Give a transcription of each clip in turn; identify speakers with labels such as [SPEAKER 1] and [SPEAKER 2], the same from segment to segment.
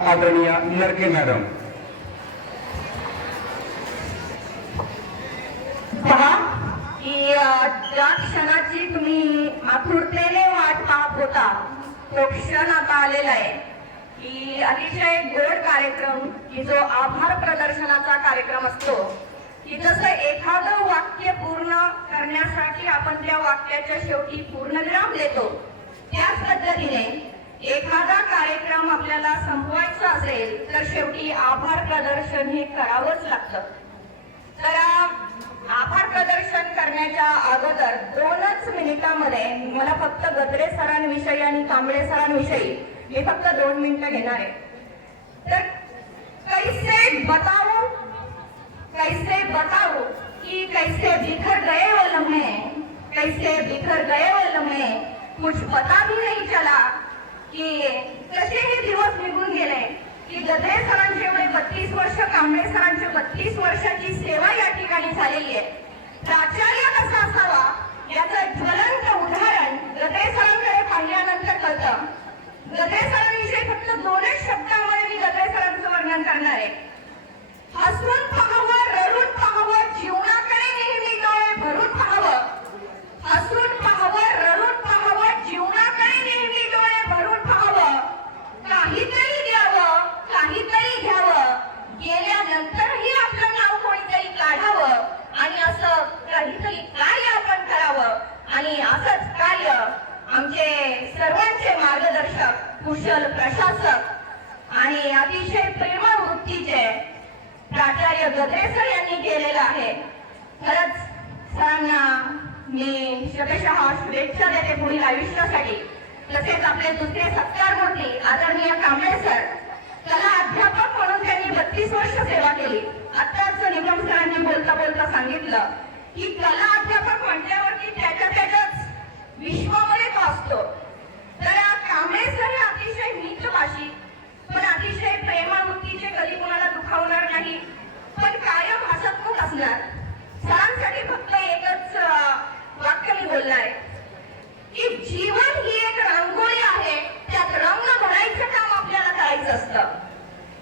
[SPEAKER 1] आदरणीय नरके मॅडम.
[SPEAKER 2] पहा की ज्या क्षणाची तुम्ही आतुरतेने वाट पाहत होता तो क्षण आता आलेला आहे. की अतिशय गोड कार्यक्रम की जो आभार प्रदर्शनाचा कार्यक्रम असतो की जसं एखादं वाक्य पूर्ण करण्यासाठी आपण त्या वाक्याच्या शेवटी पूर्णविराम देतो त्याच पद्धतीने एखादा कार्यक्रम आपल्याला संपवायचा असेल तर शेवटी आभार प्रदर्शन हे करावंच लागतं. तर आभार प्रदर्शन करण्याच्या अगोदर दोनच मिनिटांमध्ये मला फक्त गद्रे सरांविषयी आणि कांबळे सरांविषयी मी फक्त दोन मिनिटं घेणार आहे. तर कैसे बताओ कैसे बताओ कि कैसे बिखर गए वो लम्हे कैसे बिखर गए वो लम्हे कुछ पता भी नहीं चला। की कसे हे दिवस निघून गेले की गद्रे सरांचे वय बत्तीस वर्ष कांबळे सरांचे बत्तीस प्राचार्य गद्रेसर यांनी केलेलं आहे. खरंच सरांना मी शतशः शुभेच्छा देते पुढील आयुष्यासाठी तसेच आपले दुसरे सत्कार मूर्ती आदरणीय कांबळे सर कला अध्यापक म्हणून त्यांनी बत्तीस वर्ष सेवा केली. आताच निगम सरांनी बोलता बोलता सांगितलं की कला अध्यापक म्हटल्यावरती त्याच्या त्याच्याच विश्वामध्ये तो असतो. तर कांबळे सर हे अतिशय मितभाषी पण अतिशय प्रेमावृत्तीचे कधी कोणाला दुखावणार नाही. हसतमुख सरांसाठी फक्त एकच वाक्य मी बोलणार आहे. की जीवन ही एक रंगोळी आहे. त्यात रंग भरायचं काम आपल्याला करायचं असतं.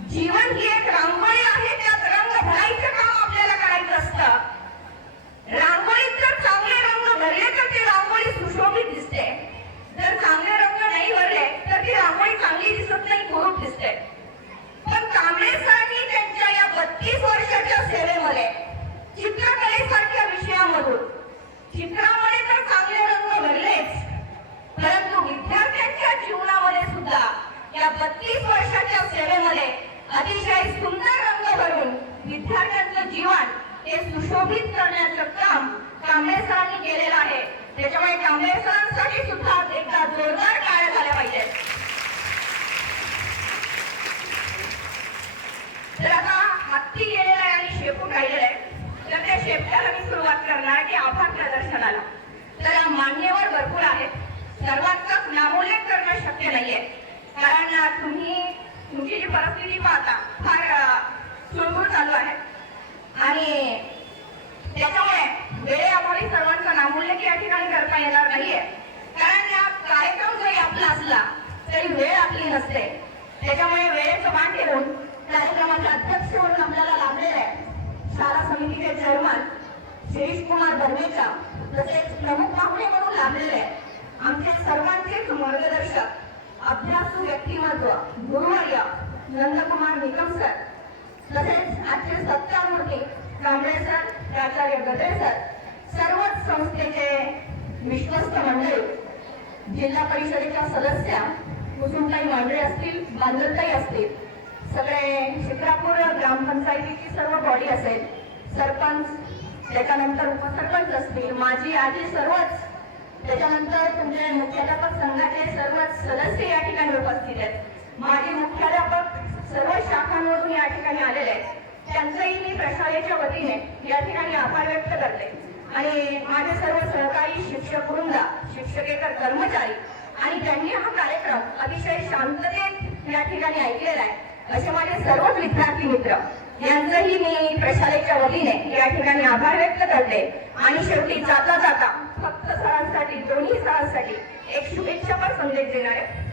[SPEAKER 2] जीवन ही एक रांगोळी आहे त्यात रंग भरायचं काम आपल्याला करायचं असतं रांगोळीत जर चांगले रंग भरले तर ती रांगोळी सुशोभित दिसते जर चांगले रंग नाही भरले तर ती रांगोळी चांगली दिसत नाही कुरूप दिसते पण कांबळे सरांनी त्यांच्या या बत्तीस वर्षाच्या सेवेमध्ये चित्रकलेसारख्या विषयामधून चित्रामध्ये तर चांगले रंग भरलेच परंतु विद्यार्थ्यांच्या जीवनामध्ये सुद्धा या बत्तीस वर्षाच्या सेवेमध्ये अतिशय सुंदर रंग भरून विद्यार्थ्यांचं जीवन हे सुशोभित करण्याचं काम कांबळे सरांनी केलेलं आहे त्याच्यामुळे कांबळे सरांसाठी सुद्धा एकदा जोरदार टाळ्या झाल्या पाहिजेत तर आता हत्ती गेलेला आहे आणि शेपूट राहिलेला आहे तर त्या शेपट्याला मी सुरुवात करणार की आभार प्रदर्शनाला तर मान्यवर भरपूर आहेत. सर्वांचा नामोल्लेख करणं शक्य नाहीये. कारण तुम्ही तुमची जी परिस्थिती पाहता फार अं, सुळबुळ चालू आहे. आणि त्याच्यामुळे वेळेअभावी सर्वांचा नामोल्लेख या ठिकाणी करता येणार नाहीये. कारण या कार्यक्रम जरी आपला असला तरी वेळ आपली नसते. त्याच्यामुळे वेळेचं मान ठेवून कार्यक्रमाचे अध्यक्ष म्हणून आपल्याला लाभलेले आहे शाळा समितीचे चेअरमन शिरीष कुमार बर्वेचा तसेच प्रमुख पाहुणे म्हणून लाभलेले आहे आमचे सर्वांचेच मार्गदर्शक अभ्यासू व्यक्तिमत्व गुरुवर्य नंदकुमार निकम सर तसेच आजचे सत्तामूर्ती कांबळे सर प्राचार्य गद्रे सर सर्वच संस्थेचे विश्वस्त मंडळी जिल्हा परिषदेच्या सदस्या कुसुमताई मांडळे असतील बांदलताई असतील सगळे शिक्रापूर ग्रामपंचायतीची सर्व बॉडी असेल सरपंच त्याच्यानंतर उपसरपंच असतील माझी आजी सर्वच. त्याच्यानंतर तुमचे मुख्याध्यापक संघाचे सर्वच सदस्य या ठिकाणी उपस्थित आहेत. माझे मुख्याध्यापक सर्व शाखांमधून या ठिकाणी आलेले आहेत. त्यांचंही मी प्रशालेच्या वतीने या ठिकाणी आभार व्यक्त करते. आणि माझे सर्व सहकारी शिक्षक वृंदा शिक्षकेतर कर्मचारी आणि त्यांनी हा कार्यक्रम अतिशय शांततेत या ठिकाणी ऐकलेला आहे. असे माझे सर्वच विद्यार्थी मित्र. यांचंही मी प्रशालेच्या वतीने या ठिकाणी आभार व्यक्त करते. आणि शेवटी जाता जाता फक्त सरांसाठी दोन्ही सरांसाठी एक शुभेच्छापर संदेश देणार आहे.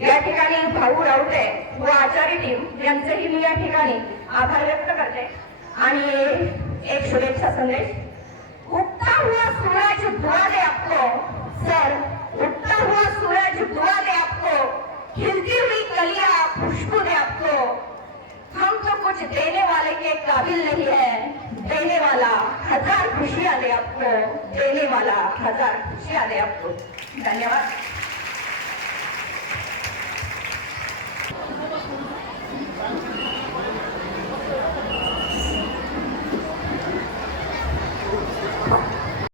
[SPEAKER 2] या ठिकाणी भाऊ राऊते व आचार्य टीम यांचेही मी या ठिकाणी आभार व्यक्त करते. आणि एक शुभेच्छा संदेश. उत्तम हुआ सूरज दुआ दे मिल रही है देने वाला हजार खुशियां दे आपको देने वाला हजार खुशियां दे आपको धन्यवाद.